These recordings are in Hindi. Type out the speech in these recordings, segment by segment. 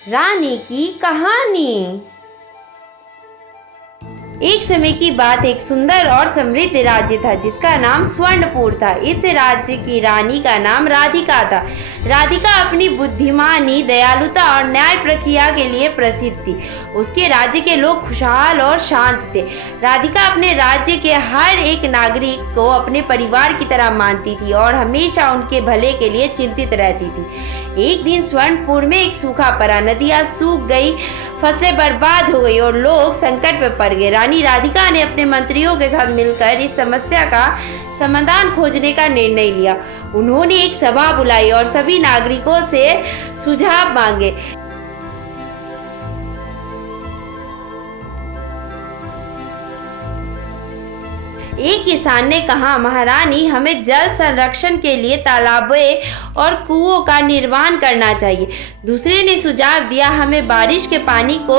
रानी की कहानी। एक समय की बात, एक सुंदर और समृद्ध राज्य था जिसका नाम स्वर्णपुर था। इस राज्य की रानी का नाम राधिका था। राधिका अपनी बुद्धिमानी, दयालुता और न्याय प्रक्रिया के लिए प्रसिद्ध थी। उसके राज्य के लोग खुशहाल और शांत थे। राधिका अपने राज्य के हर एक नागरिक को अपने परिवार की तरह मानती थी और हमेशा उनके भले के लिए चिंतित रहती थी। एक दिन स्वर्णपुर में एक सूखा पड़ा, नदियां सूख गई, फसलें बर्बाद हो गई और लोग संकट में पड़ गए। रानी राधिका ने अपने मंत्रियों के साथ मिलकर इस समस्या का समाधान खोजने का निर्णय लिया। उन्होंने एक सभा बुलाई और सभी नागरिकों से सुझाव मांगे। एक किसान ने कहा, महारानी, हमें जल संरक्षण के लिए तालाबों और कुओं का निर्माण करना चाहिए। दूसरे ने सुझाव दिया, हमें बारिश के पानी को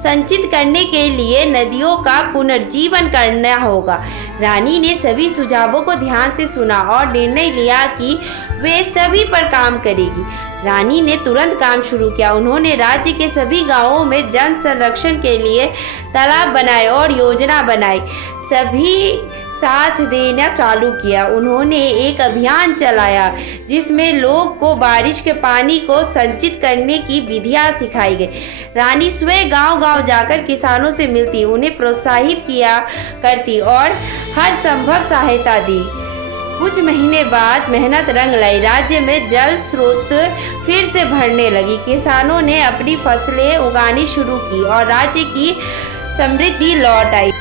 संचित करने के लिए नदियों का पुनर्जीवन करना होगा। रानी ने सभी सुझावों को ध्यान से सुना और निर्णय लिया कि वे सभी पर काम करेगी। रानी ने तुरंत काम शुरू किया। उन्होंने राज्य के सभी गांवों में जल संरक्षण के लिए तालाब बनाए और योजना बनाई। सभी साथ देना चालू किया। उन्होंने एक अभियान चलाया जिसमें लोग को बारिश के पानी को संचित करने की विधियां सिखाई गई। रानी स्वयं गांव-गांव जाकर किसानों से मिलती, उन्हें प्रोत्साहित किया करती और हर संभव सहायता दी। कुछ महीने बाद मेहनत रंग लाई। राज्य में जल स्रोत फिर से भरने लगी। किसानों ने अपनी फसलें उगानी शुरू की और राज्य की समृद्धि लौट आई।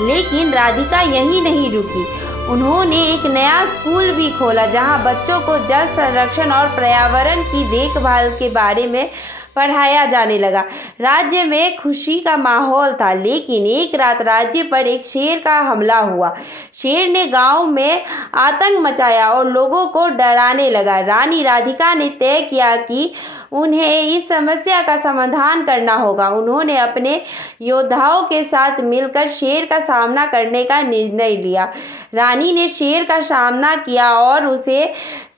लेकिन राधिका यहीं नहीं रुकी। उन्होंने एक नया स्कूल भी खोला जहां बच्चों को जल संरक्षण और पर्यावरण की देखभाल के बारे में पढ़ाया जाने लगा। राज्य में खुशी का माहौल था, लेकिन एक रात राज्य पर एक शेर का हमला हुआ। शेर ने गांव में आतंक मचाया और लोगों को डराने लगा। रानी राधिका ने तय किया कि उन्हें इस समस्या का समाधान करना होगा। उन्होंने अपने योद्धाओं के साथ मिलकर शेर का सामना करने का निर्णय लिया। रानी ने शेर का सामना किया और उसे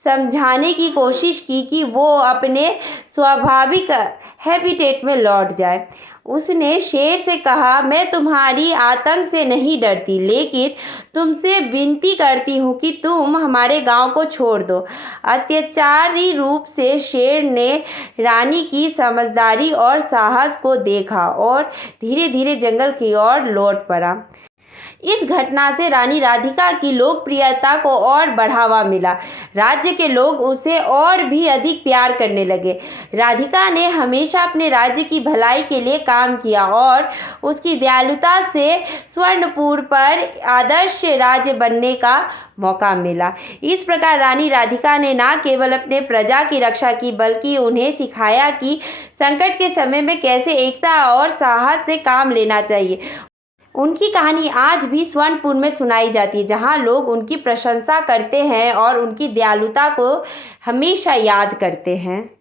समझाने की कोशिश की कि वो अपने स्वाभाविक हैबिटेट में लौट जाए। उसने शेर से कहा, मैं तुम्हारी आतंक से नहीं डरती, लेकिन तुमसे विनती करती हूँ कि तुम हमारे गांव को छोड़ दो। अत्याचारी रूप से शेर ने रानी की समझदारी और साहस को देखा और धीरे धीरे जंगल की ओर लौट पड़ा। इस घटना से रानी राधिका की लोकप्रियता को और बढ़ावा मिला। राज्य के लोग उसे और भी अधिक प्यार करने लगे। राधिका ने हमेशा अपने राज्य की भलाई के लिए काम किया और उसकी दयालुता से स्वर्णपुर पर आदर्श राज्य बनने का मौका मिला। इस प्रकार रानी राधिका ने न केवल अपने प्रजा की रक्षा की, बल्कि उन्हें सिखाया कि संकट के समय में कैसे एकता और साहस से काम लेना चाहिए। उनकी कहानी आज भी स्वर्णपुर में सुनाई जाती है, जहां लोग उनकी प्रशंसा करते हैं और उनकी दयालुता को हमेशा याद करते हैं।